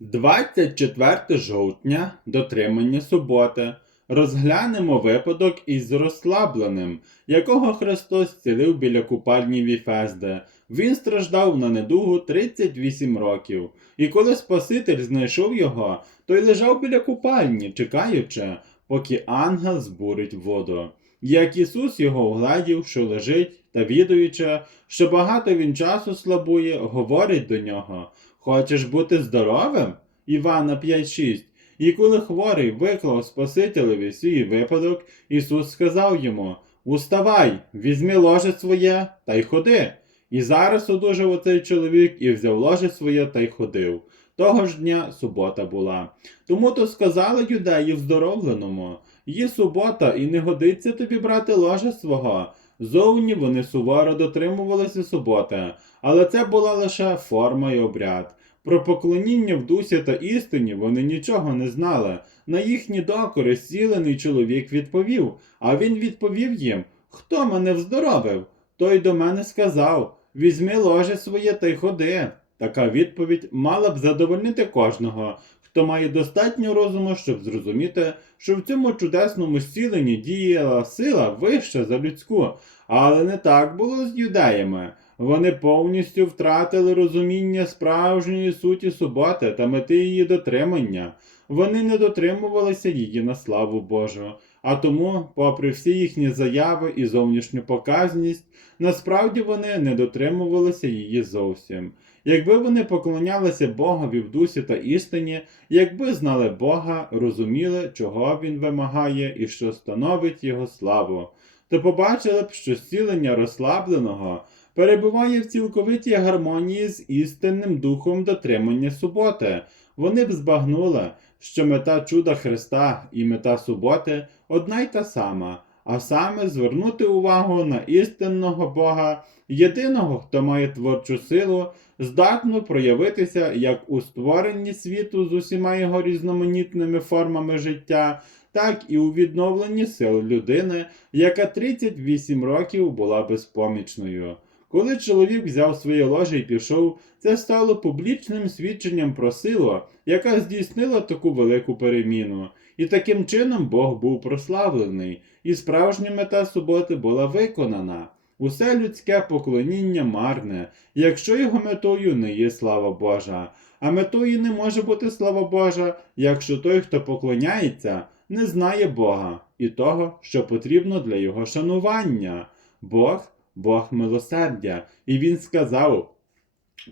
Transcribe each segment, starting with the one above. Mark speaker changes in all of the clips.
Speaker 1: 24 жовтня дотримання суботи. Розглянемо випадок із розслабленим, якого Христос зцілив біля купальні Віфезди. Він страждав на недугу 38 років, і коли Спаситель знайшов його, той лежав біля купальні, чекаючи, поки ангел збурить воду. Як Ісус його вгледів, що лежить, та відаючи, що багато він часу слабує, говорить до нього: Хочеш бути здоровим? Івана 5.6. І коли хворий виклав Спасителеві свій випадок, Ісус сказав йому: Уставай, візьми ложе своє та й ходи. І зараз одужав оцей чоловік і взяв ложе своє та й ходив. Того ж дня субота була. Тому то сказали юдеї вздоровленому: Є субота, і не годиться тобі брати ложе свого. Зовні вони суворо дотримувалися суботи, але це була лише форма і обряд. Про поклоніння в дусі та істині вони нічого не знали. На їхні докори зцілений чоловік відповів, а він відповів їм: Хто мене вздоровив? Той до мене сказав: Візьми ложе своє та й ходи. Така відповідь мала б задовольнити кожного, хто має достатньо розуму, щоб зрозуміти, що в цьому чудесному зціленні діяла сила вища за людську, але не так було з юдеями. Вони повністю втратили розуміння справжньої суті суботи та мети її дотримання. Вони не дотримувалися її на славу Божу. А тому, попри всі їхні заяви і зовнішню показність, насправді вони не дотримувалися її зовсім. Якби вони поклонялися Богові в дусі та істині, якби знали Бога, розуміли, чого Він вимагає і що становить Його славу, то побачили б, що зцілення розслабленого перебуває в цілковитій гармонії з істинним духом дотримання суботи. Вони б збагнули, що мета чуда Христа і мета суботи одна й та сама, а саме звернути увагу на істинного Бога, єдиного, хто має творчу силу, здатну проявитися як у створенні світу з усіма його різноманітними формами життя, так і у відновленні сил людини, яка 38 років була безпомічною. Коли чоловік взяв своє ложе і пішов, це стало публічним свідченням про силу, яка здійснила таку велику переміну. І таким чином Бог був прославлений, і справжня мета суботи була виконана. Усе людське поклоніння марне, якщо його метою не є слава Божа. А метою не може бути слава Божа, якщо той, хто поклоняється, не знає Бога і того, що потрібно для його шанування. Бог Бог милосердя, і він сказав: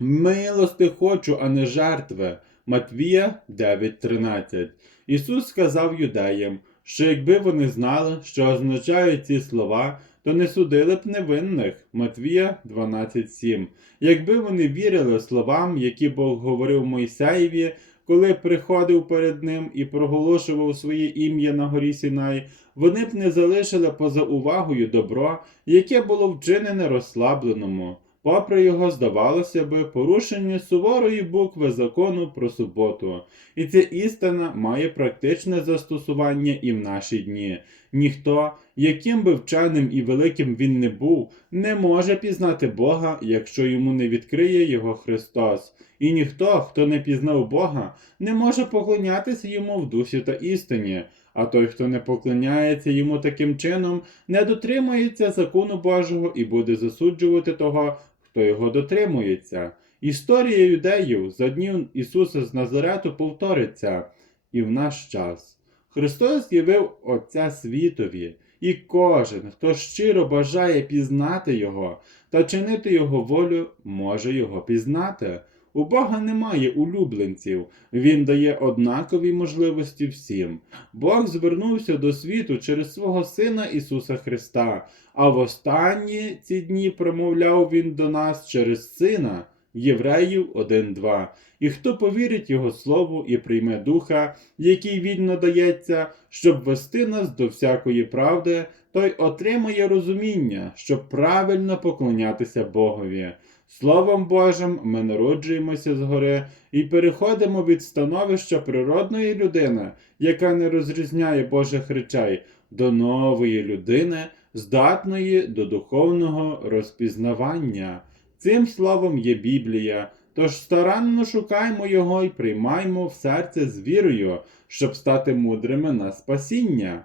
Speaker 1: Милости хочу, а не жертви. Матвія 9:13. Ісус сказав юдеям, що якби вони знали, що означають ці слова, то не судили б невинних. Матвія 12:7. Якби вони вірили словам, які Бог говорив Мойсеєві, коли приходив перед ним і проголошував своє ім'я на горі Сінай, вони б не залишили поза увагою добро, яке було вчинене розслабленому, попри його, здавалося би, порушення суворої букви закону про суботу. І ця істина має практичне застосування і в наші дні. Ніхто, яким би вченим і великим він не був, не може пізнати Бога, якщо йому не відкриє його Христос. І ніхто, хто не пізнав Бога, не може поклонятися йому в дусі та істині. А той, хто не поклоняється йому таким чином, не дотримується закону Божого і буде засуджувати того, хто його дотримується. Історія юдеїв за днів Ісуса з Назарету повториться і в наш час. Христос з'явив Отця світові, і кожен, хто щиро бажає пізнати Його та чинити Його волю, може Його пізнати. У Бога немає улюбленців, Він дає однакові можливості всім. Бог звернувся до світу через свого Сина Ісуса Христа, а в останні ці дні промовляв Він до нас через Сина. Євреїв 1.2. І хто повірить Його Слову і прийме Духа, який вільно дається, щоб вести нас до всякої правди, той отримає розуміння, щоб правильно поклонятися Богові. Словом Божим ми народжуємося згори і переходимо від становища природної людини, яка не розрізняє Божих речей, до нової людини, здатної до духовного розпізнавання. Цим словом є Біблія, Тож старанно шукаймо його і приймаймо в серце з вірою, щоб стати мудрими на спасіння.